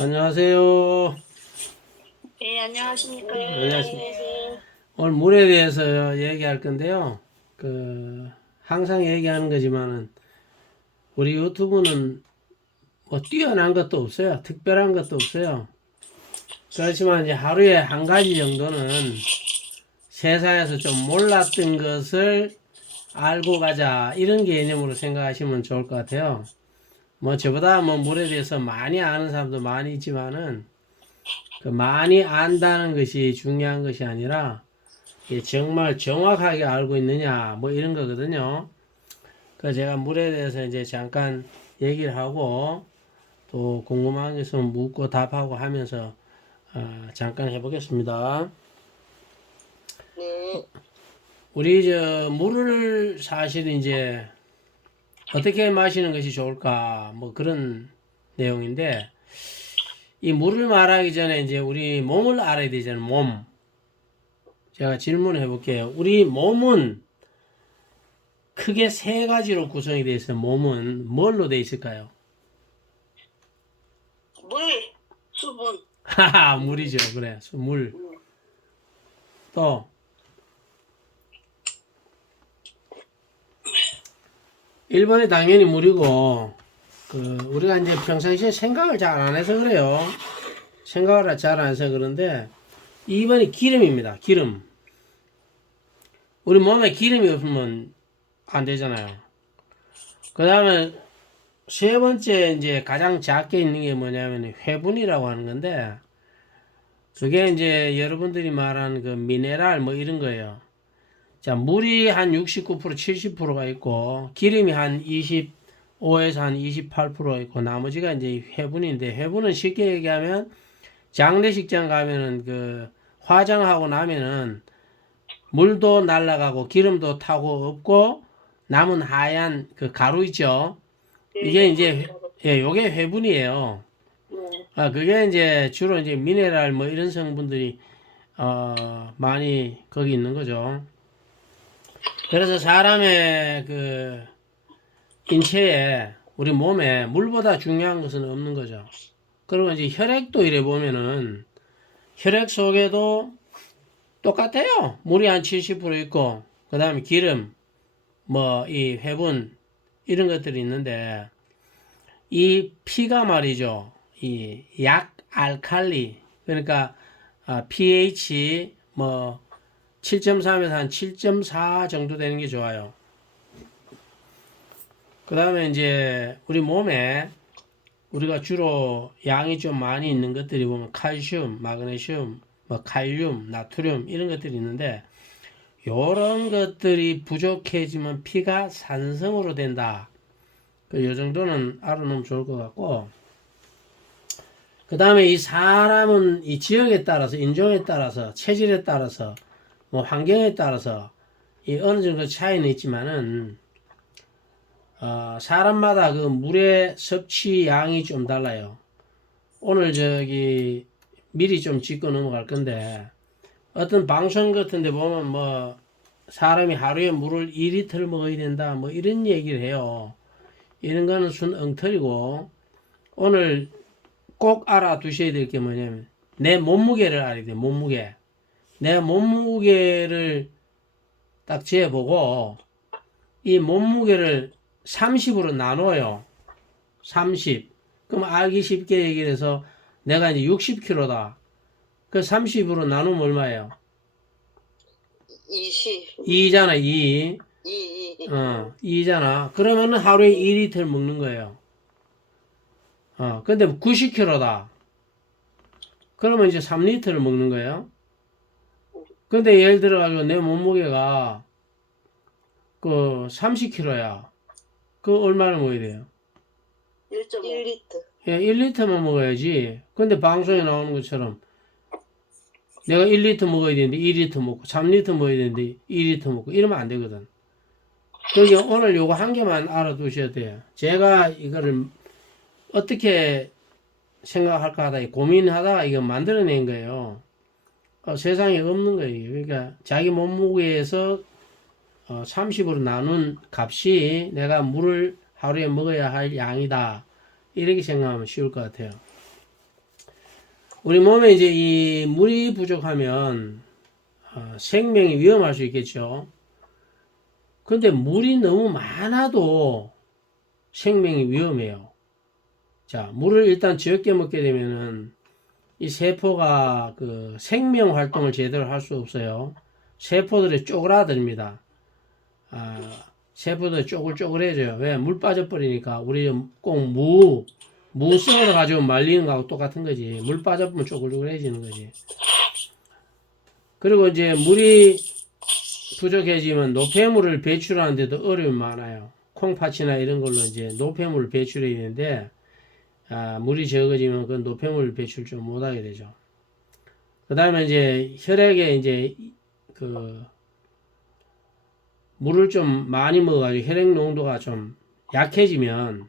안녕하세요. 네, 안녕하십니까. 안녕하십니까. 오늘 물에 대해서 얘기할 건데요. 항상 얘기하는 거지만은, 우리 유튜브는 뭐 뛰어난 것도 없어요. 특별한 것도 없어요. 그렇지만 이제 하루에 한 가지 정도는 세상에서 좀 몰랐던 것을 알고 가자. 이런 개념으로 생각하시면 좋을 것 같아요. 뭐 저보다 뭐 물에 대해서 많이 아는 사람도 많이 있지만은, 그 많이 안다는 것이 중요한 것이 아니라, 정말 정확하게 알고 있느냐, 뭐 이런 거거든요. 그래서 제가 물에 대해서 이제 잠깐 얘기를 하고, 또 궁금한 게 있으면 묻고 답하고 하면서, 잠깐 해보겠습니다. 네, 우리 물을 사실 이제 어떻게 마시는 것이 좋을까, 뭐 그런 내용인데, 이 물을 말하기 전에 이제 우리 몸을 알아야 되잖아요, 몸. 제가 질문해 볼게요. 우리 몸은 크게 세 가지로 구성이 되어 있어요. 몸은 뭘로 되어 있을까요? 물, 수분. 하하, 물이죠. 그래. 물. 또, 1번이 당연히 물이고, 우리가 이제 평상시에 생각을 잘 안 해서 그래요. 생각을 잘 안 해서 그런데, 2번이 기름입니다. 기름. 우리 몸에 기름이 없으면 안 되잖아요. 그 다음에, 세 번째, 이제 가장 작게 있는 게 뭐냐면, 회분이라고 하는 건데, 그게 이제 여러분들이 말하는 그 미네랄 뭐 이런 거예요. 자, 물이 한 69%, 70%가 있고, 기름이 한 25에서 한 28%가 있고, 나머지가 이제 회분인데, 회분은 쉽게 얘기하면, 장례식장 가면은 화장하고 나면은, 물도 날아가고, 기름도 타고 없고, 남은 하얀 그 가루 있죠? 이게 네, 이제, 요게 회분이에요. 네, 그게 이제 주로 이제 미네랄 뭐 이런 성분들이, 많이 거기 있는 거죠. 그래서 사람의 인체에, 우리 몸에 물보다 중요한 것은 없는 거죠. 그리고 이제 혈액도 이래 보면은 혈액 속에도 똑같아요. 물이 한 70% 있고, 그 다음에 기름, 뭐 이 회분 이런 것들이 있는데, 이 피가 말이죠. 이 약 알칼리, 그러니까 pH 뭐 7.3에서 한 7.4 정도 되는 게 좋아요. 그 다음에 이제 우리 몸에 우리가 주로 양이 좀 많이 있는 것들이 보면 칼슘, 마그네슘, 뭐 칼륨, 나트륨 이런 것들이 있는데, 이런 것들이 부족해지면 피가 산성으로 된다. 요 정도는 알아놓으면 좋을 것 같고, 그 다음에 이 사람은 이 지역에 따라서, 인종에 따라서, 체질에 따라서, 뭐 환경에 따라서 이 어느 정도 차이는 있지만은, 사람마다 그 물의 섭취 양이 좀 달라요. 오늘 미리 좀 짚고 넘어갈 건데, 어떤 방송 같은 데 보면 뭐 사람이 하루에 물을 2리터를 먹어야 된다 뭐 이런 얘기를 해요. 이런 거는 순 엉터리고, 오늘 꼭 알아두셔야 될 게 뭐냐면, 내 몸무게를 알아야 돼요. 몸무게. 내 몸무게를 딱 재보고, 이 몸무게를 30으로 나눠요. 30. 그럼 알기 쉽게 얘기를 해서, 내가 이제 60kg다. 그 30으로 나누면 얼마예요? 20, 2잖아, 2. 2, 2잖아. 그러면은 하루에 2리터를 먹는 거예요. 근데 90kg다. 그러면 이제 3리터를 먹는 거예요. 근데 예를 들어가지고 내 몸무게가 30kg야. 그 얼마를 먹어야 돼요? 1.1리터. 예, 1리터만 먹어야지. 근데 방송에 나오는 것처럼 내가 1리터 먹어야 되는데 2리터 먹고 3리터 먹어야 되는데 2리터 먹고 이러면 안 되거든. 그러니까 오늘 요거 한 개만 알아두셔야 돼요. 제가 이거를 어떻게 생각할까 하다 고민하다가 이거 만들어낸 거예요. 세상에 없는 거예요. 그러니까 자기 몸무게에서 30으로 나눈 값이 내가 물을 하루에 먹어야 할 양이다. 이렇게 생각하면 쉬울 것 같아요. 우리 몸에 이제 이 물이 부족하면 생명이 위험할 수 있겠죠. 근데 물이 너무 많아도 생명이 위험해요. 자, 물을 일단 적게 먹게 되면은 이 세포가 그 생명 활동을 제대로 할 수 없어요. 세포들이 쪼그라듭니다. 세포들이 쪼글쪼글해져요. 왜? 물 빠져버리니까. 우리 꼭 무 썰어 가지고 말리는 거하고 똑같은 거지. 물 빠져버리면 쪼글쪼글해지는 거지. 그리고 이제 물이 부족해지면 노폐물을 배출하는데도 어려움이 많아요. 콩팥이나 이런 걸로 이제 노폐물을 배출해야 되는데, 물이 적어지면 그 노폐물 배출 좀 못하게 되죠. 그 다음에 이제 혈액에 이제 그 물을 좀 많이 먹어가지고 혈액 농도가 좀 약해지면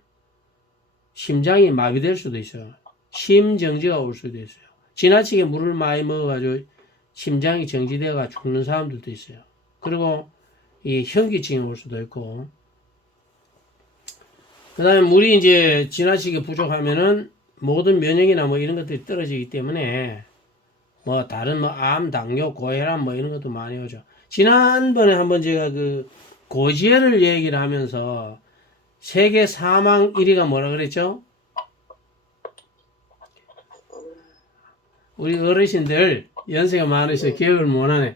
심장이 마비될 수도 있어요. 심정지가 올 수도 있어요. 지나치게 물을 많이 먹어가지고 심장이 정지돼가 죽는 사람들도 있어요. 그리고 이 현기증이 올 수도 있고, 그 다음에 물이 이제 지나치게 부족하면은 모든 면역이나 뭐 이런 것들이 떨어지기 때문에 뭐 다른 뭐 암, 당뇨, 고혈압 뭐 이런 것도 많이 오죠. 지난번에 한번 제가 그 고지혈을 얘기를 하면서 세계 사망 1위가 뭐라 그랬죠? 우리 어르신들 연세가 많으셔서 기억을 못하네.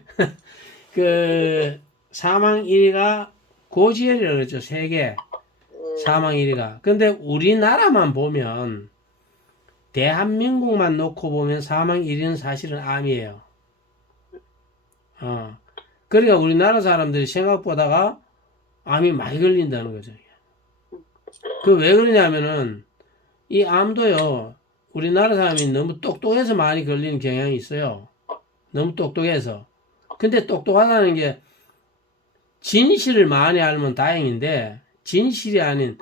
그 사망 1위가 고지혈이라고 그랬죠. 세계 사망 1위가. 근데 우리나라만 보면 대한민국만 놓고 보면 사망 1위는 사실은 암이에요. 그러니까 우리나라 사람들이 생각보다가 암이 많이 걸린다는 거죠. 그 왜 그러냐면은 이 암도요, 우리나라 사람이 너무 똑똑해서 많이 걸리는 경향이 있어요. 너무 똑똑해서. 근데 똑똑하다는 게 진실을 많이 알면 다행인데, 진실이 아닌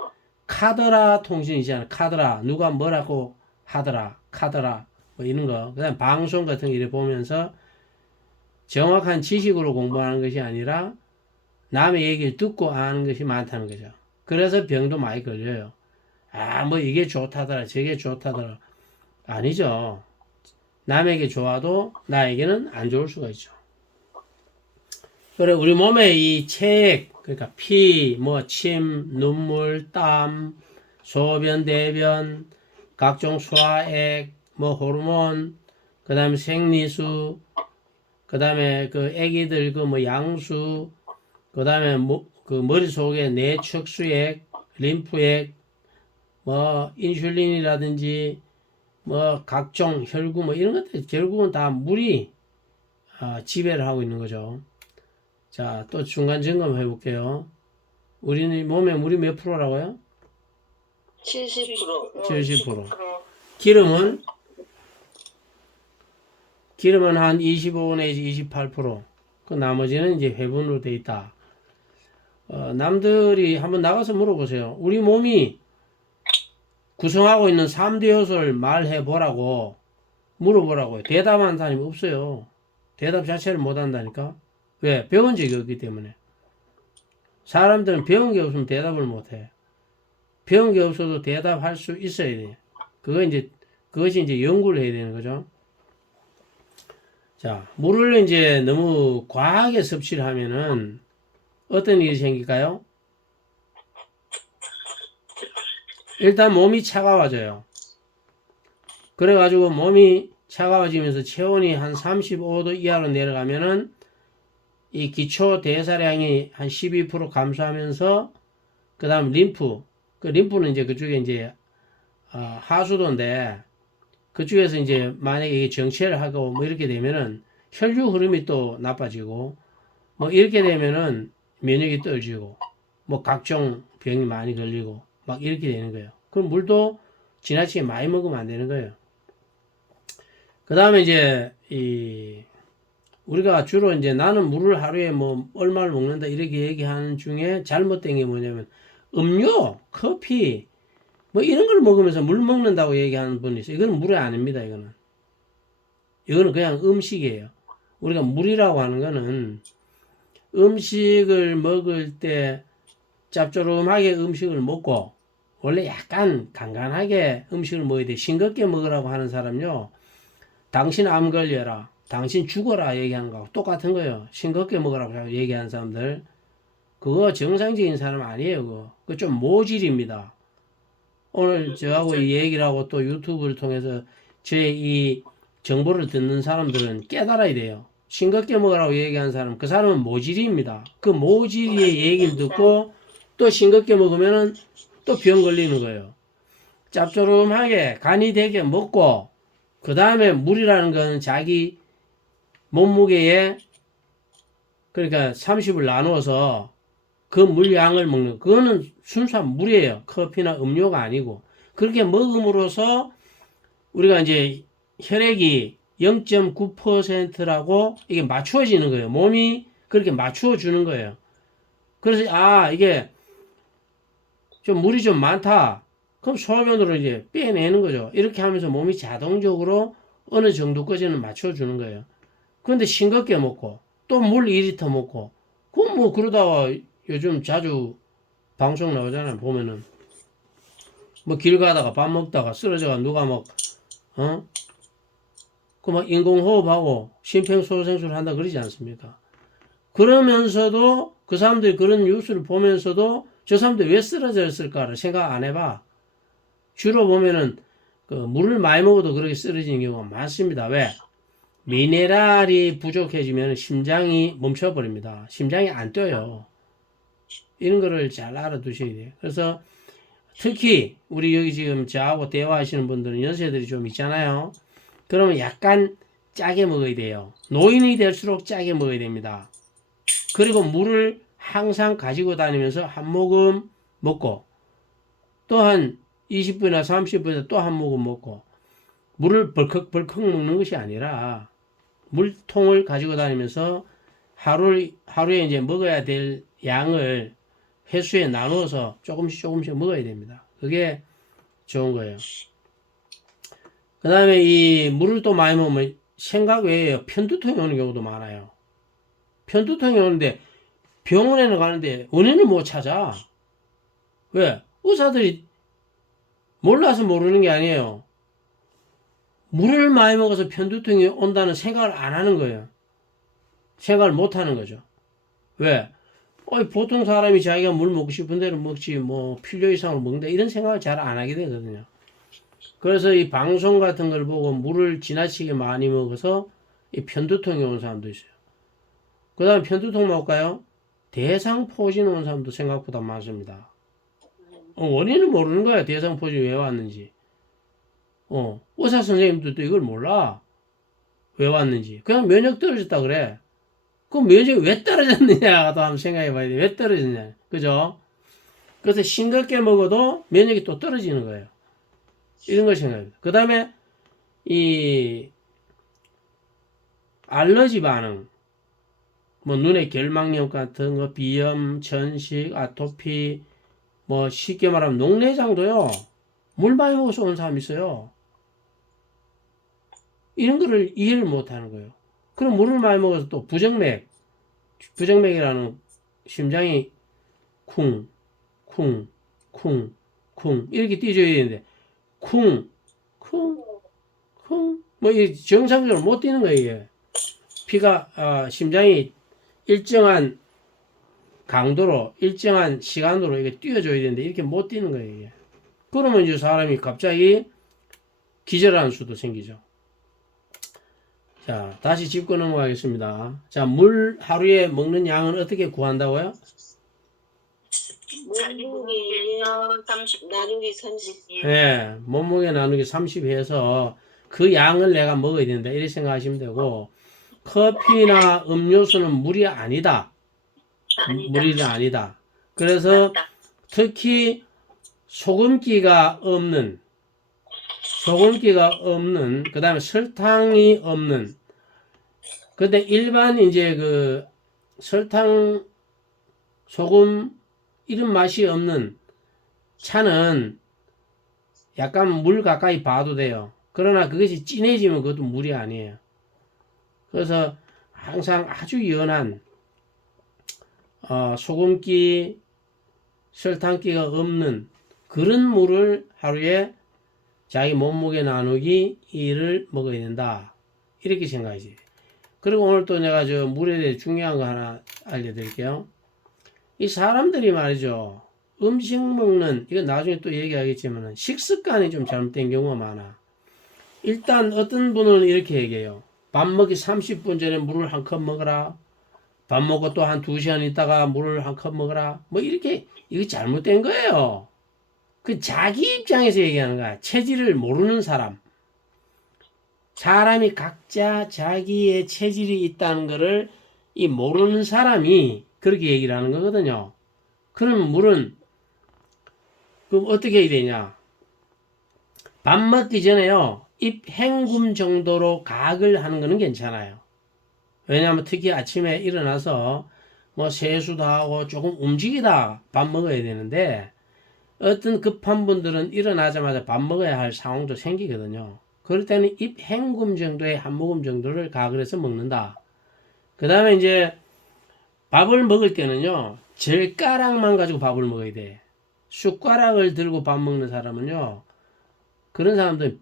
카더라 통신 있잖아요. 카더라. 누가 뭐라고 하더라. 카더라. 뭐 이런 거. 그 다음 방송 같은 거 이렇게 보면서 정확한 지식으로 공부하는 것이 아니라 남의 얘기를 듣고 아는 것이 많다는 거죠. 그래서 병도 많이 걸려요. 뭐 이게 좋다더라. 저게 좋다더라. 아니죠. 남에게 좋아도 나에게는 안 좋을 수가 있죠. 그래, 우리 몸에 이 체액, 그러니까 피, 뭐 침, 눈물, 땀, 소변, 대변, 각종 소화액, 뭐 호르몬, 그 다음에 생리수, 그 다음에 그 애기들 그 뭐 양수, 그 다음에 그 머릿속에 뇌척수액, 림프액, 뭐 인슐린이라든지 뭐 각종 혈구 뭐 이런 것들 결국은 다 물이 지배를 하고 있는 거죠. 자, 또 중간 점검 해볼게요. 우리는 몸에 물이 몇 프로라고요? 70%. 70%. 기름은? 기름은 한 25 내지 28%. 그 나머지는 이제 회분으로 돼 있다. 남들이 한번 나가서 물어보세요. 우리 몸이 구성하고 있는 3대 요소를 말해보라고 물어보라고요. 대답하는 사람이 없어요. 대답 자체를 못 한다니까. 왜? 배운 적이 없기 때문에. 사람들은 배운 게 없으면 대답을 못 해. 배운 게 없어도 대답할 수 있어야 돼. 그것이 이제 연구를 해야 되는 거죠. 자, 물을 이제 너무 과하게 섭취를 하면은 어떤 일이 생길까요? 일단 몸이 차가워져요. 그래가지고 몸이 차가워지면서 체온이 한 35도 이하로 내려가면은 이 기초 대사량이 한 12% 감소하면서 그 다음 그 림프는 이제 그쪽에 이제 하수도인데 그쪽에서 이제 만약에 이게 정체를 하고 뭐 이렇게 되면은 혈류 흐름이 또 나빠지고 뭐 이렇게 되면은 면역이 떨어지고 뭐 각종 병이 많이 걸리고 막 이렇게 되는 거예요. 그럼 물도 지나치게 많이 먹으면 안 되는 거예요. 그 다음에 이제 우리가 주로 이제 나는 물을 하루에 뭐 얼마를 먹는다 이렇게 얘기하는 중에 잘못된 게 뭐냐면 음료, 커피 뭐 이런 걸 먹으면서 물 먹는다고 얘기하는 분이 있어요. 이거는 물이 아닙니다. 이거는 그냥 음식이에요. 우리가 물이라고 하는 거는 음식을 먹을 때 짭조름하게 음식을 먹고 원래 약간 간간하게 음식을 먹어야 돼. 싱겁게 먹으라고 하는 사람요. 당신 암 걸려라, 당신 죽어라 얘기하는 거하고 똑같은 거예요. 싱겁게 먹으라고 얘기하는 사람들. 그거 정상적인 사람 아니에요. 그거 좀 모질입니다. 오늘 저하고 이 얘기를 하고 또 유튜브를 통해서 제 이 정보를 듣는 사람들은 깨달아야 돼요. 싱겁게 먹으라고 얘기하는 사람, 그 사람은 모질입니다. 그 모질이의 얘기를 듣고 또 싱겁게 먹으면은 또 병 걸리는 거예요. 짭조름하게 간이 되게 먹고 그 다음에 물이라는 건 자기 몸무게에 그러니까 30을 나누어서 그 물량을 먹는 그거는 순수한 물이에요. 커피나 음료가 아니고 그렇게 먹음으로써 우리가 이제 혈액이 0.9%라고 이게 맞추어지는 거예요. 몸이 그렇게 맞추어 주는 거예요. 그래서 이게 좀 물이 좀 많다. 그럼 소변으로 이제 빼내는 거죠. 이렇게 하면서 몸이 자동적으로 어느 정도까지는 맞춰 주는 거예요. 그런데 싱겁게 먹고 또 물 2리터 먹고 그럼 뭐 그러다가 요즘 자주 방송 나오잖아요. 보면은 뭐 길 가다가 밥 먹다가 쓰러져가 누가 막 그 막 인공호흡하고 심폐소생술을 한다 그러지 않습니까? 그러면서도 그 사람들이 그런 뉴스를 보면서도 저 사람들이 왜 쓰러졌을까를 생각 안 해봐. 주로 보면은 그 물을 많이 먹어도 그렇게 쓰러지는 경우가 많습니다. 왜? 미네랄이 부족해지면 심장이 멈춰버립니다. 심장이 안 뛰어요. 이런 거를 잘 알아두셔야 돼요. 그래서 특히 우리 여기 지금 저하고 대화하시는 분들은 연세들이 좀 있잖아요. 그러면 약간 짜게 먹어야 돼요. 노인이 될수록 짜게 먹어야 됩니다. 그리고 물을 항상 가지고 다니면서 한 모금 먹고 또 한 20분이나 30분에 또 한 모금 먹고 물을 벌컥벌컥 먹는 것이 아니라 물통을 가지고 다니면서 하루에 이제 먹어야 될 양을 횟수에 나누어서 조금씩 먹어야 됩니다. 그게 좋은 거예요. 그 다음에 이 물을 또 많이 먹으면 생각 외에 편두통이 오는 경우도 많아요. 편두통이 오는데 병원에는 가는데 원인을 못 찾아. 왜? 의사들이 몰라서 모르는 게 아니에요. 물을 많이 먹어서 편두통이 온다는 생각을 안 하는 거예요. 생각을 못 하는 거죠. 왜? 보통 사람이 자기가 물 먹고 싶은 대로 먹지, 뭐, 필요 이상으로 먹는다, 이런 생각을 잘 안 하게 되거든요. 그래서 이 방송 같은 걸 보고 물을 지나치게 많이 먹어서 이 편두통이 온 사람도 있어요. 그 다음에 편두통 먹을까요? 대상포진 온 사람도 생각보다 많습니다. 원인을 모르는 거야. 대상포진이 왜 왔는지. 의사 선생님들도 이걸 몰라. 왜 왔는지. 그냥 면역 떨어졌다 그래. 그럼 면역이 왜 떨어졌느냐도 한번 생각해 봐야 돼. 왜 떨어졌냐. 그죠? 그래서 싱겁게 먹어도 면역이 또 떨어지는 거예요. 이런 걸 생각합니다. 그 다음에 이 알러지 반응. 뭐 눈의 결막염 같은 거, 비염, 천식, 아토피, 뭐 쉽게 말하면 녹내장도요. 물 많이 먹어서 온 사람 있어요. 이런 거를 이해를 못 하는 거예요. 그럼 물을 많이 먹어서 또 부정맥이라는 심장이 쿵, 쿵, 쿵, 쿵 이렇게 뛰어줘야 되는데 쿵, 쿵, 쿵 뭐 이 정상적으로 못 뛰는 거예요. 이게. 피가 심장이 일정한 강도로 일정한 시간으로 이게 뛰어줘야 되는데 이렇게 못 뛰는 거예요. 이게. 그러면 이제 사람이 갑자기 기절하는 수도 생기죠. 자, 다시 짚고 넘어가겠습니다. 자, 물 하루에 먹는 양은 어떻게 구한다고요? 몸무게 30 나누기 30. 네, 몸무게 나누기 30 해서 그 양을 내가 먹어야 된다. 이렇게 생각하시면 되고, 커피나 음료수는 물이 아니다. 물이 아니다. 그래서 특히 소금기가 없는, 그 다음에 설탕이 없는, 근데 일반 이제 그 설탕, 소금 이런 맛이 없는 차는 약간 물 가까이 봐도 돼요. 그러나 그것이 진해지면 그것도 물이 아니에요. 그래서 항상 아주 연한 소금기, 설탕기가 없는 그런 물을 하루에 자기 몸무게 나누기 2를 먹어야 된다. 이렇게 생각하지. 그리고 오늘 또 내가 저 물에 대해 중요한 거 하나 알려드릴게요. 이 사람들이 말이죠. 음식 먹는, 이건 나중에 또 얘기하겠지만 식습관이 좀 잘못된 경우가 많아. 일단 어떤 분은 이렇게 얘기해요. 밥 먹기 30분 전에 물을 한 컵 먹어라. 밥 먹고 또 한 2시간 있다가 물을 한 컵 먹어라. 뭐 이렇게, 이거 잘못된 거예요. 그 자기 입장에서 얘기하는 거야. 체질을 모르는 사람. 사람이 각자 자기의 체질이 있다는 거를 이 모르는 사람이 그렇게 얘기를 하는 거거든요. 그러면 물은 그럼 어떻게 해야 되냐? 밥 먹기 전에요. 입 헹굼 정도로 가글 하는 거는 괜찮아요. 왜냐하면 특히 아침에 일어나서 뭐 세수도 하고 조금 움직이다 밥 먹어야 되는데 어떤 급한 분들은 일어나자마자 밥 먹어야 할 상황도 생기거든요. 그럴 때는 입 헹굼 정도의 한 모금 정도를 가글해서 먹는다. 그 다음에 이제 밥을 먹을 때는요. 젓가락만 가지고 밥을 먹어야 돼. 숟가락을 들고 밥 먹는 사람은요. 그런 사람들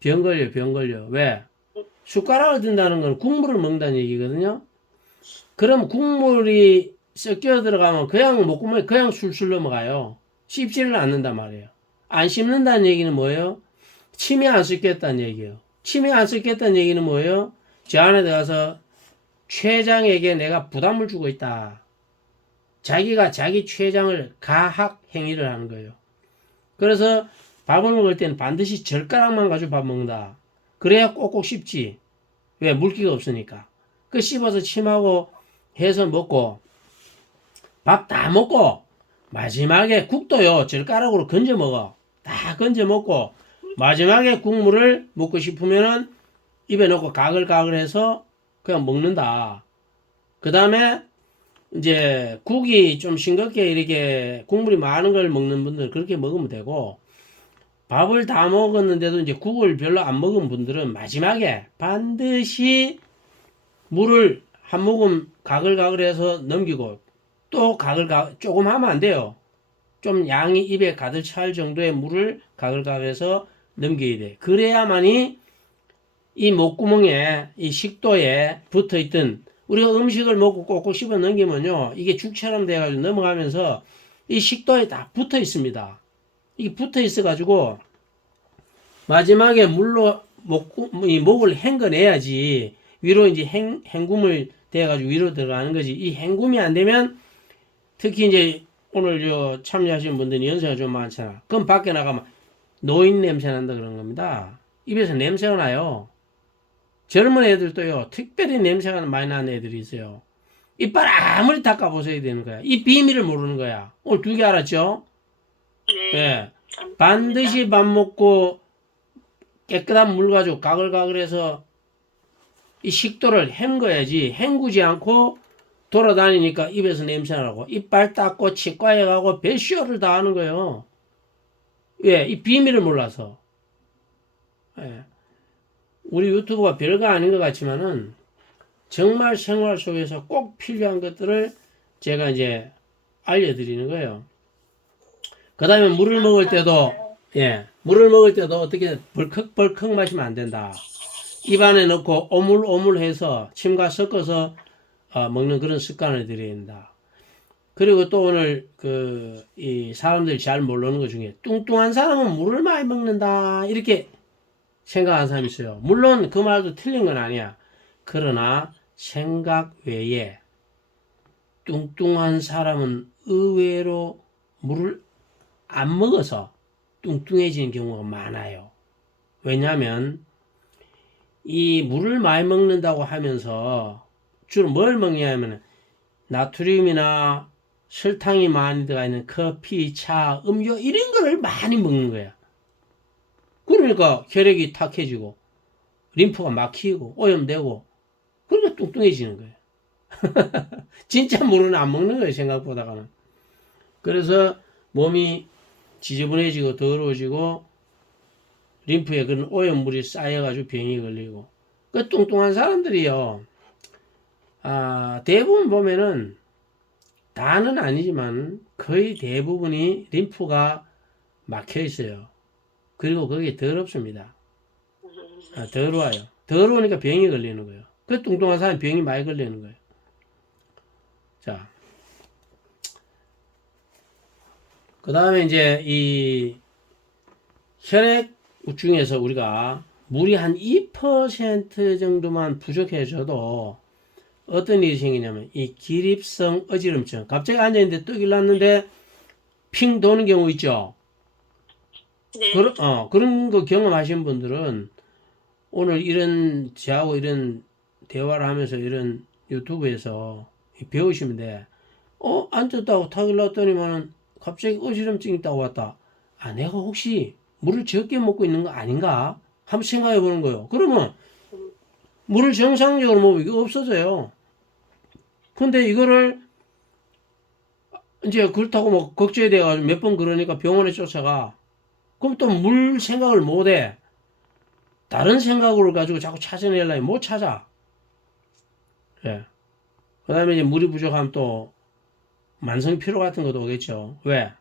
병 걸려. 왜? 숟가락을 든다는 건 국물을 먹는다는 얘기거든요. 그럼 국물이 섞여 들어가면 그냥 먹으면 그냥 술술 넘어가요. 씹지를 않는단 말이에요. 안 씹는다는 얘기는 뭐예요? 침이 안 섞였다는 얘기예요. 침이 안 섞였다는 얘기는 뭐예요? 저 안에 들어가서 췌장에게 내가 부담을 주고 있다. 자기가 자기 췌장을 가학 행위를 하는 거예요. 그래서 밥을 먹을 때는 반드시 젓가락만 가지고 밥 먹는다. 그래야 꼭꼭 씹지. 왜? 물기가 없으니까. 그 씹어서 침하고 해서 먹고 밥 다 먹고 마지막에 국도요 젓가락으로 건져 먹어. 다 건져 먹고 마지막에 국물을 먹고 싶으면은 입에 넣고 가글가글해서 그냥 먹는다. 그 다음에 이제 국이 좀 싱겁게 이렇게 국물이 많은 걸 먹는 분들은 그렇게 먹으면 되고 밥을 다 먹었는데도 이제 국을 별로 안 먹은 분들은 마지막에 반드시 물을 한 모금 가글가글해서 넘기고 또 조금 하면 안 돼요. 좀 양이 입에 가득 찰 정도의 물을 가글가글해서 넘겨야 돼. 그래야만이 이 목구멍에 이 식도에 붙어있던 우리가 음식을 먹고 꼭꼭 씹어 넘기면요 이게 죽처럼 돼가지고 넘어가면서 이 식도에 다 붙어 있습니다. 이게 붙어 있어 가지고 마지막에 물로 이 목을 헹궈내야지 위로 이제 헹굼을 돼가지고 위로 들어가는 거지. 이 헹굼이 안 되면 특히 이제 오늘 참여하시는 분들이 연세가 좀 많잖아. 그럼 밖에 나가면 노인 냄새 난다 그런 겁니다. 입에서 냄새가 나요. 젊은 애들도요, 특별히 냄새가 많이 나는 애들이 있어요. 이빨 아무리 닦아보셔야 되는 거야. 이 비밀을 모르는 거야. 오늘 2개 알았죠? 네. 예. 반드시 밥 먹고 깨끗한 물 가지고 가글가글해서 이 식도를 헹궈야지. 헹구지 않고 돌아다니니까 입에서 냄새 나고 이빨 닦고 치과에 가고 배쇼를 다 하는 거예요. 왜? 이 비밀을 몰라서. 예. 우리 유튜브가 별거 아닌 것 같지만은 정말 생활 속에서 꼭 필요한 것들을 제가 이제 알려드리는 거예요. 그 다음에 물을 먹을 때도, 예, 물을 먹을 때도 어떻게 벌컥벌컥 마시면 안 된다. 입안에 넣고 오물오물해서 침과 섞어서 먹는 그런 습관을 들여야 된다. 그리고 또 오늘 이 사람들이 잘 모르는 것 중에 뚱뚱한 사람은 물을 많이 먹는다. 이렇게 생각하는 사람이 있어요. 물론 그 말도 틀린 건 아니야. 그러나 생각 외에 뚱뚱한 사람은 의외로 물을 안 먹어서 뚱뚱해지는 경우가 많아요. 왜냐하면 이 물을 많이 먹는다고 하면서 주로 뭘 먹냐면 나트륨이나 설탕이 많이 들어가 있는 커피, 차, 음료 이런 거를 많이 먹는 거야. 그러니까 혈액이 탁해지고 림프가 막히고 오염되고 그러니까 뚱뚱해지는 거예요. 진짜 물은 안 먹는 거예요. 생각보다는. 그래서 몸이 지저분해지고 더러워지고 림프에 그런 오염물이 쌓여가지고 병이 걸리고 그 뚱뚱한 사람들이요. 대부분 보면은 다는 아니지만 거의 대부분이 림프가 막혀 있어요. 그리고 그게 더럽습니다. 더러워요. 더러우니까 병이 걸리는 거예요. 그 뚱뚱한 사람이 병이 많이 걸리는 거예요. 자, 그 다음에 이제 이 혈액 중에서 우리가 물이 한 2% 정도만 부족해져도 어떤 일이 생기냐면 이 기립성 어지럼증. 갑자기 앉아있는데 떡 일났는데 핑 도는 경우 있죠. 네. 그런 거 경험하신 분들은 오늘 이런 저하고 이런 대화를 하면서 이런 유튜브에서 배우시면 돼. 앉았다고 탁 일났더니만 갑자기 어지럼증이 있다고 왔다. 아, 내가 혹시 물을 적게 먹고 있는 거 아닌가? 한번 생각해 보는 거예요. 그러면 물을 정상적으로 먹으면 이게 없어져요. 근데 이거를 이제 그렇다고 뭐 걱정이 돼가지고 몇 번 그러니까 병원에 쫓아가. 그럼 또 물 생각을 못 해. 다른 생각을 가지고 자꾸 찾아내려면 못 찾아. 예. 그 다음에 이제 물이 부족하면 또 만성 피로 같은 것도 오겠죠. 왜?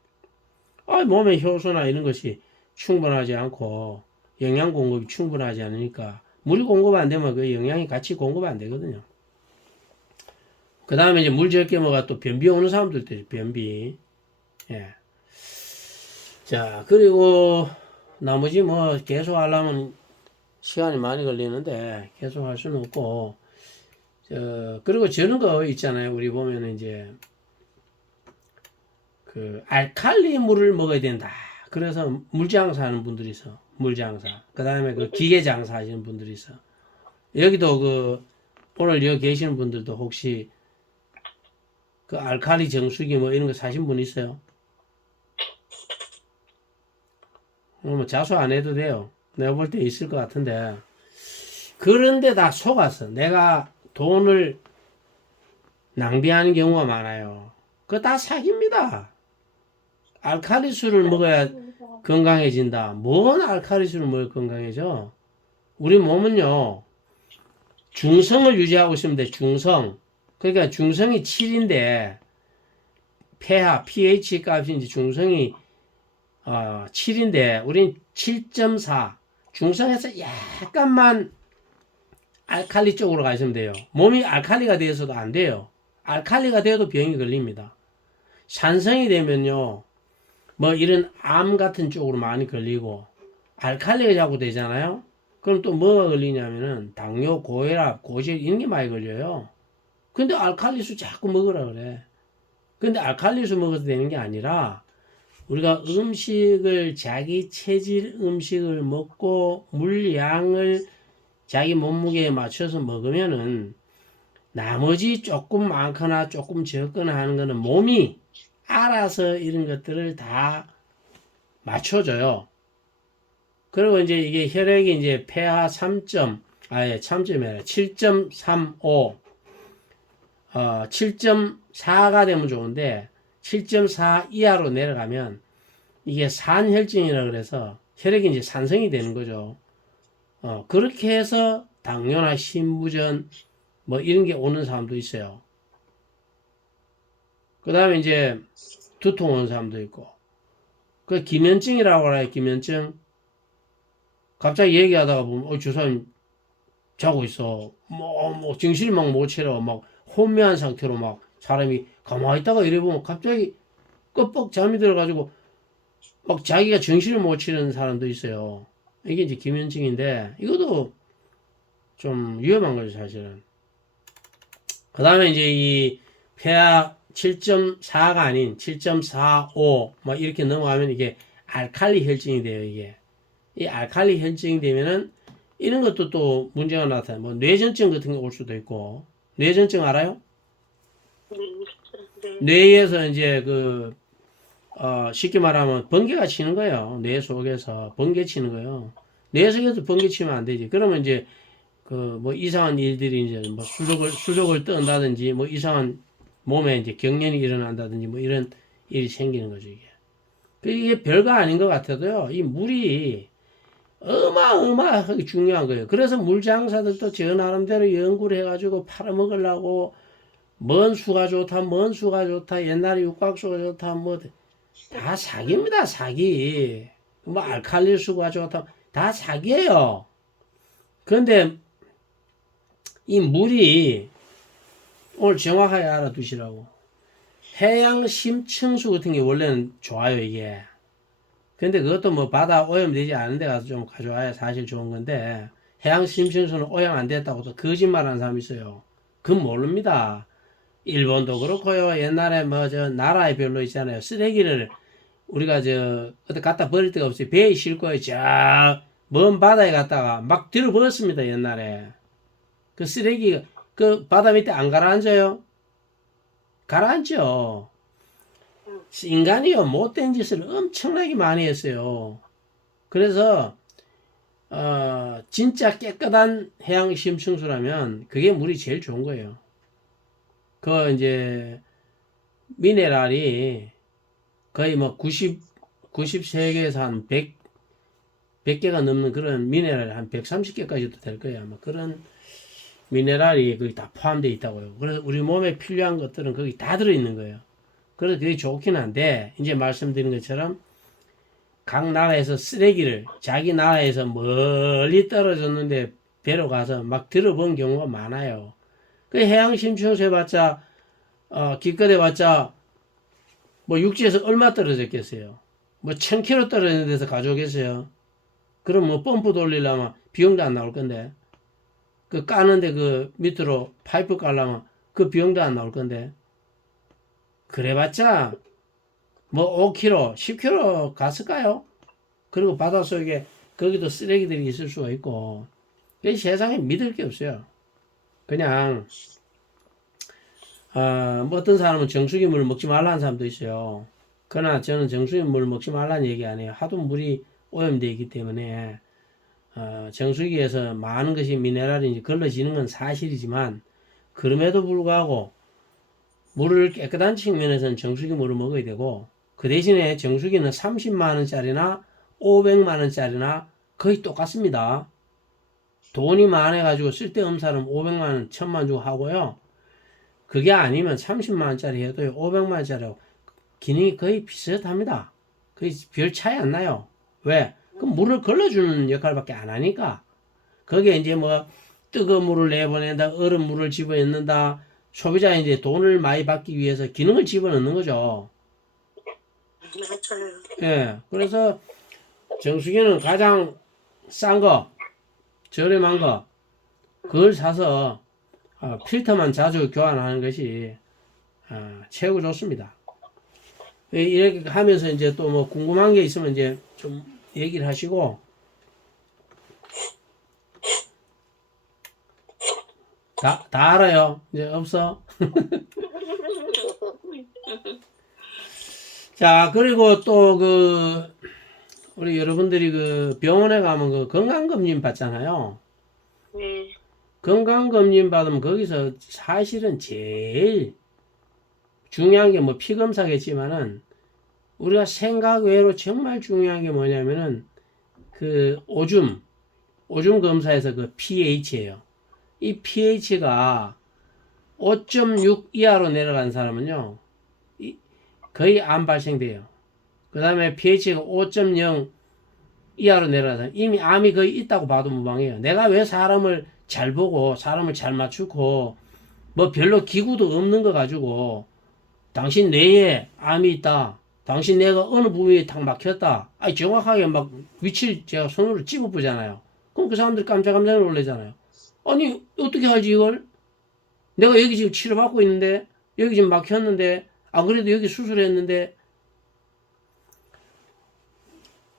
몸의 효소나 이런 것이 충분하지 않고 영양 공급이 충분하지 않으니까 물이 공급 안 되면 그 영양이 같이 공급 안 되거든요. 그 다음에 이제 물 적게 먹어 또 변비 오는 사람들도 있어요. 변비. 예. 자, 그리고 나머지 뭐 계속 하려면 시간이 많이 걸리는데 계속 할 수는 없고, 그리고 저런 거 있잖아요. 우리 보면은 이제 그 알칼리 물을 먹어야 된다. 그래서 물장사 하는 분들이 있어. 물장사. 그 다음에 그 기계장사 하시는 분들이 있어. 여기도 그 오늘 여기 계시는 분들도 혹시 그 알칼리 정수기 뭐 이런 거 사신 분 있어요? 뭐 자수 안 해도 돼요. 내가 볼 때 있을 것 같은데. 그런데 다 속았어. 내가 돈을 낭비하는 경우가 많아요. 그거 다 사기입니다. 알칼리수를 먹어야 건강해진다. 뭔 알칼리수를 먹어야 건강해져? 우리 몸은요, 중성을 유지하고 있으면 돼, 중성. 그러니까 중성이 7인데, pH 값이 이제 중성이 7인데, 우린 7.4. 중성에서 약간만 알칼리 쪽으로 가시면 돼요. 몸이 알칼리가 되어서도 안 돼요. 알칼리가 되어도 병이 걸립니다. 산성이 되면요, 뭐 이런 암 같은 쪽으로 많이 걸리고, 알칼리가 자꾸 되잖아요. 그럼 또 뭐가 걸리냐면은 당뇨, 고혈압, 고지혈 이런 게 많이 걸려요. 근데 알칼리수 자꾸 먹으라 그래. 근데 알칼리수 먹어도 되는 게 아니라 우리가 음식을 자기 체질 음식을 먹고 물량을 자기 몸무게에 맞춰서 먹으면은 나머지 조금 많거나 조금 적거나 하는 거는 몸이 알아서 이런 것들을 다 맞춰줘요. 그리고 이제 이게 혈액이 이제 pH 3점이 아니라 7.35, 7.4가 되면 좋은데 7.4 이하로 내려가면 이게 산혈증이라 그래서 혈액이 이제 산성이 되는 거죠. 그렇게 해서 당뇨나 심부전 뭐 이런 게 오는 사람도 있어요. 그 다음에 이제 두통 오는 사람도 있고, 그 기면증이라고 알아요. 기면증. 갑자기 얘기하다가 보면 저 사람 자고 있어. 뭐 정신이 막 못 차려. 막 혼미한 상태로 막 사람이 가만히 있다가 이래 보면 갑자기 끄뻑 잠이 들어가지고 막 자기가 정신을 못 차리는 사람도 있어요. 이게 이제 기면증인데 이것도 좀 위험한 거죠, 사실은. 그 다음에 이제 이 폐하 7.4가 아닌 7.45 막 이렇게 넘어가면 이게 알칼리 혈증이 돼요, 이게. 이 알칼리 혈증이 되면은 이런 것도 또 문제가 나타나요. 뭐 뇌전증 같은 게 올 수도 있고. 뇌전증 알아요? 네. 뇌에서 이제 쉽게 말하면 번개가 치는 거예요. 뇌 속에서 번개 치는 거예요. 뇌 속에서 번개 치면 안 되지. 그러면 이제 뭐 이상한 일들이 이제 뭐 수족을 뜬다든지 뭐 이상한 몸에 이제 경련이 일어난다든지 뭐 이런 일이 생기는 거죠, 이게. 이게 별거 아닌 것 같아도요, 이 물이 어마어마하게 중요한 거예요. 그래서 물장사들도 저 나름대로 연구를 해가지고 팔아먹으려고 먼 수가 좋다, 먼 수가 좋다, 옛날에 육각수가 좋다, 뭐 다 사기입니다, 사기. 뭐 알칼리 수가 좋다, 다 사기예요. 그런데 이 물이 오늘 정확하게 알아두시라고. 해양 심층수 같은 게 원래는 좋아요, 이게. 근데 그것도 뭐 바다 오염되지 않은 데 가서 좀 가져와야 사실 좋은 건데, 해양 심층수는 오염 안 됐다고 또 거짓말 하는 사람이 있어요. 그건 모릅니다. 일본도 그렇고요. 옛날에 뭐 저 나라에 별로 있잖아요. 쓰레기를 우리가 저 어디 갖다 버릴 데가 없어요. 배에 싣고 저 먼 바다에 갔다가 막 들어버렸습니다. 옛날에. 그 쓰레기 그 바다 밑에 안 가라앉아요? 가라앉죠. 인간이요 못된 짓을 엄청나게 많이 했어요. 그래서 진짜 깨끗한 해양 심층수라면 그게 물이 제일 좋은 거예요. 그 이제 미네랄이 거의 뭐 93개에서 한 100개가 넘는 그런 미네랄이 한 130개까지도 될 거예요. 아마 그런 미네랄이 거기 다 포함되어 있다고요. 그래서 우리 몸에 필요한 것들은 거기 다 들어있는 거예요. 그래서 그게 좋긴 한데, 이제 말씀드린 것처럼 각 나라에서 쓰레기를 자기 나라에서 멀리 떨어졌는데 배로 가서 막 들어본 경우가 많아요. 그 해양 심층수 해봤자, 기껏 해봤자, 뭐 육지에서 얼마 떨어졌겠어요? 뭐 1000km 떨어진 데서 가져오겠어요? 그럼 뭐 펌프 돌리려면 비용도 안 나올 건데, 그 까는데 그 밑으로 파이프 깔려면 그 비용도 안 나올 건데, 그래봤자 뭐 5km, 10km 갔을까요? 그리고 바닷속에 거기도 쓰레기들이 있을 수가 있고, 이 세상에 믿을 게 없어요. 그냥 뭐 어떤 사람은 정수기 물 먹지 말라는 사람도 있어요. 그러나 저는 정수기 물 먹지 말라는 얘기 아니에요. 하도 물이 오염되어 있기 때문에 정수기에서 많은 것이 미네랄이 걸러지는 건 사실이지만, 그럼에도 불구하고 물을 깨끗한 측면에서는 정수기 물을 먹어야 되고, 그 대신에 정수기는 30만 원짜리나 500만 원짜리나 거의 똑같습니다. 돈이 많아가지고 쓸데없는 사람 500만 원, 1000만 원 주고 하고요. 그게 아니면 30만 원짜리 해도 500만 원짜리 기능이 거의 비슷합니다. 거의 별 차이 안 나요. 왜? 그 물을 걸러주는 역할밖에 안 하니까. 거기에 이제 뭐 뜨거운 물을 내보낸다, 얼음 물을 집어넣는다, 소비자에 이제 돈을 많이 받기 위해서 기능을 집어넣는 거죠. 맞아요. 예. 그래서 정수기는 가장 싼 거, 저렴한 거, 그걸 사서 필터만 자주 교환하는 것이 최고 좋습니다. 이렇게 하면서 이제 또 뭐 궁금한 게 있으면 이제 좀 얘기를 하시고, 다 알아요. 이제 없어. 자, 그리고 또 우리 여러분들이 그 병원에 가면 그 건강검진 받잖아요. 네. 건강검진 받으면 거기서 사실은 제일 중요한 게 뭐 피검사겠지만은, 우리가 생각 외로 정말 중요한 게 뭐냐면은 그 오줌 검사에서 그 pH예요. 이 pH가 5.6 이하로 내려간 사람은요, 거의 암 발생돼요. 그 다음에 pH가 5.0 이하로 내려가서 이미 암이 거의 있다고 봐도 무방해요. 내가 왜 사람을 잘 보고 사람을 잘 맞추고 뭐 별로 기구도 없는 거 가지고 당신 뇌에 암이 있다, 당신 뇌가 어느 부위에 탁 막혔다, 아니 정확하게 막 위치를 제가 손으로 찝어보잖아요. 그럼 그 사람들 깜짝깜짝 놀라잖아요. 아니 어떻게 알지 이걸? 내가 여기 지금 치료받고 있는데, 여기 지금 막혔는데, 안 그래도 여기 수술했는데.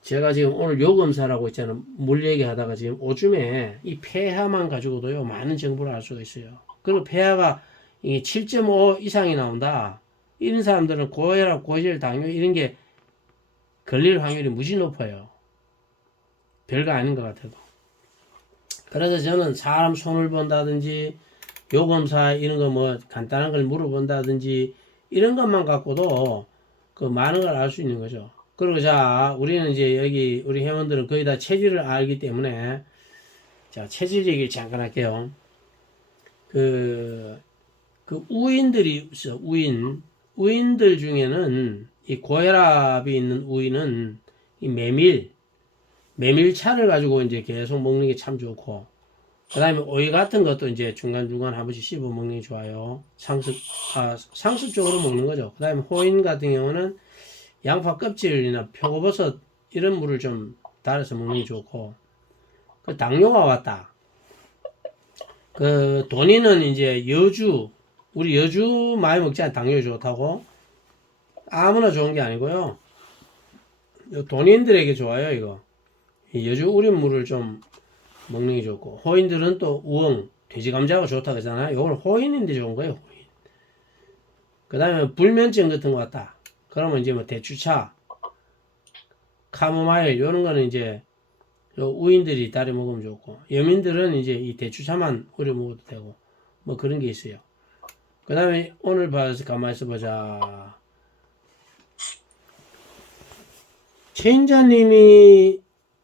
제가 지금 오늘 요검사라고 있잖아요. 물 얘기하다가 지금 오줌에 이 폐하만 가지고도요 많은 정보를 알 수가 있어요. 그리고 폐하가 7.5 이상이 나온다, 이런 사람들은 고혈압, 고지혈, 당뇨 이런 게 걸릴 확률이 무지 높아요. 별거 아닌 것 같아도. 그래서 저는 사람 손을 본다든지 요검사 이런 거 뭐 간단한 걸 물어본다든지 이런 것만 갖고도 그 많은 걸 알 수 있는 거죠. 그리고 자, 우리는 이제 여기 우리 회원들은 거의 다 체질을 알기 때문에, 자, 체질 얘기를 잠깐 할게요. 그 우인들이 있어, 우인들 중에는 이 고혈압이 있는 우인은 이 메밀차를 가지고 이제 계속 먹는 게 참 좋고, 그 다음에 오이 같은 것도 이제 중간중간 한 번씩 씹어 먹는 게 좋아요. 상습적으로 먹는 거죠. 그 다음에 호인 같은 경우는 양파 껍질이나 표고버섯 이런 물을 좀 달아서 먹는 게 좋고, 그 당뇨가 왔다. 그 돈이는 이제 여주, 우리 여주 많이 먹지 않아. 당뇨 좋다고. 아무나 좋은 게 아니고요. 돈인들에게 좋아요, 이거. 이 여주 우린 물을 좀 먹는 게 좋고, 호인들은 또 우엉, 돼지 감자가 좋다 그러잖아요. 이건 호인인데 좋은 거예요, 호인. 그 다음에 불면증 같은 거 같다. 그러면 이제 뭐 대추차, 카모마일, 이런 거는 이제 요 우인들이 따로 먹으면 좋고, 여민들은 이제 이 대추차만 우려 먹어도 되고, 뭐 그런 게 있어요. 그 다음에 오늘 봐서 가만히 있어 보자. 최인자님이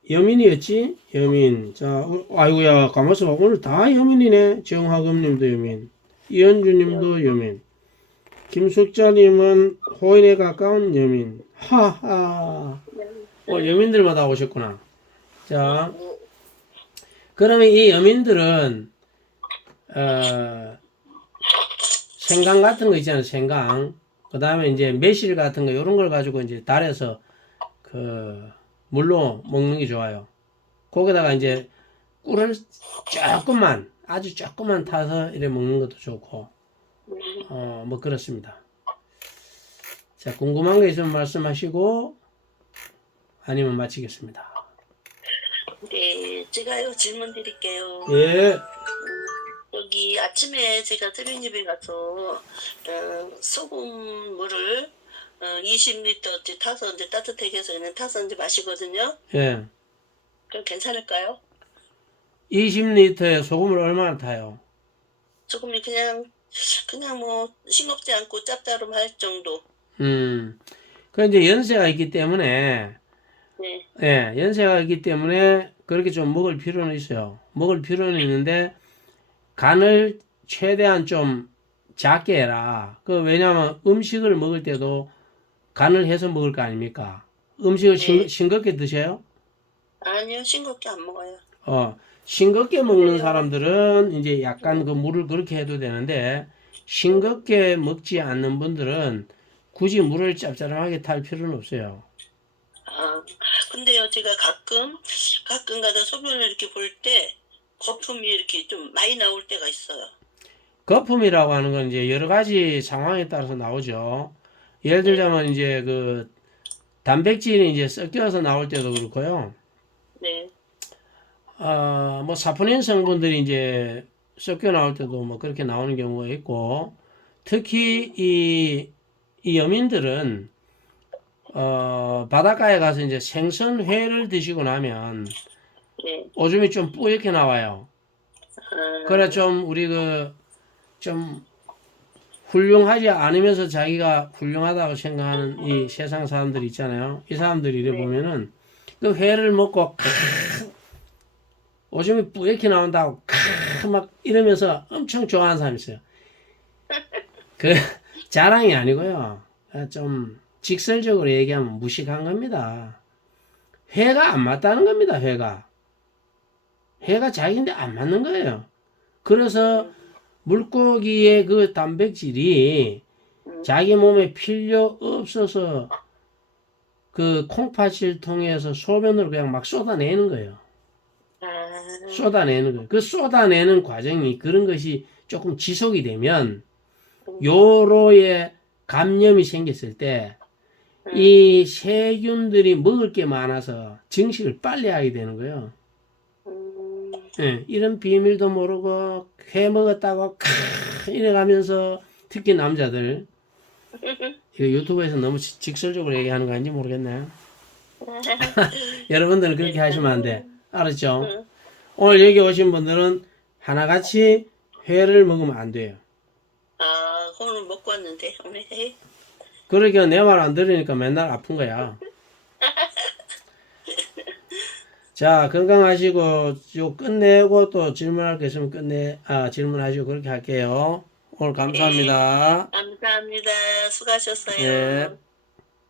여민이었지? 여민. 자, 아이고야, 가만히 있어 봐. 오늘 다 여민이네. 정화금님도 여민. 이현주님도 여민. 김숙자님은 호인에 가까운 여민. 하하. 여민들마다 오셨구나. 자, 그러면 이 여민들은 생강 같은 거 있잖아요. 생강. 그 다음에 이제 매실 같은 거 이런 걸 가지고 이제 달여서 그 물로 먹는 게 좋아요. 거기다가 이제 꿀을 조금만 아주 조금만 타서 이렇게 먹는 것도 좋고 뭐 그렇습니다. 자, 궁금한 거 있으면 말씀하시고 아니면 마치겠습니다. 네, 제가요 질문 드릴게요. 예. 여기 아침에 제가 트레이닝에 가서 소금물을 20리터 타서 이제 따뜻하게 해서 그냥 타서 이제 마시거든요. 예. 그럼 괜찮을까요? 20리터에 소금을 얼마나 타요? 소금이 그냥 뭐 싱겁지 않고 짭짤할 정도. 그 이제 연세가 있기 때문에 네. 예, 연세가 있기 때문에 그렇게 좀 먹을 필요는 있어요. 먹을 필요는 있는데 간을 최대한 좀 작게 해라. 왜냐면 음식을 먹을 때도 간을 해서 먹을 거 아닙니까? 음식을 네. 싱겁게 드셔요? 아니요, 싱겁게 안 먹어요. 싱겁게 먹는 사람들은 이제 약간 그 물을 그렇게 해도 되는데 싱겁게 먹지 않는 분들은 굳이 물을 짭짤하게 탈 필요는 없어요. 근데요, 제가 가끔 가다 소변을 이렇게 볼 때 거품이 이렇게 좀 많이 나올 때가 있어요. 거품이라고 하는 건 이제 여러 가지 상황에 따라서 나오죠. 예를 들자면 이제 그 단백질이 이제 섞여서 나올 때도 그렇고요. 네. 뭐 사포닌 성분들이 이제 섞여 나올 때도 뭐 그렇게 나오는 경우가 있고, 특히 이 여민들은 바닷가에 가서 이제 생선회를 드시고 나면 네. 오줌이 좀 뿌옇게 나와요. 그래 좀 우리 좀 훌륭하지 않으면서 자기가 훌륭하다고 생각하는 이 세상 사람들 있잖아요. 이 사람들이 이래 보면은 그 회를 먹고 오줌이 뿌옇게 나온다고 막 이러면서 엄청 좋아하는 사람이 있어요. 그 자랑이 아니고요. 좀 직설적으로 얘기하면 무식한 겁니다. 회가 안 맞다는 겁니다. 회가 자기인데 안 맞는 거예요. 그래서 물고기의 그 단백질이 자기 몸에 필요 없어서 그 콩팥을 통해서 소변으로 그냥 막 쏟아내는 거예요. 쏟아내는 거예요. 그 쏟아내는 과정이 그런 것이 조금 지속이 되면 요로에 감염이 생겼을 때 이 세균들이 먹을 게 많아서 증식을 빨리 하게 되는 거예요. 예, 이런 비밀도 모르고 회 먹었다고 이래가면서 특히 남자들 이거 유튜브에서 너무 직설적으로 얘기하는 거 아닌지 모르겠네요. 여러분들은 그렇게 하시면 안 돼. 알았죠? 오늘 여기 오신 분들은 하나같이 회를 먹으면 안 돼요. 오늘 먹고 왔는데 오늘 해. 그러니까 내 말 안 들으니까 맨날 아픈 거야. 자, 건강하시고 요 끝내고 또 질문할 거 있으면 질문하시고 그렇게 할게요. 오늘 감사합니다. 감사합니다. 수고하셨어요. 네.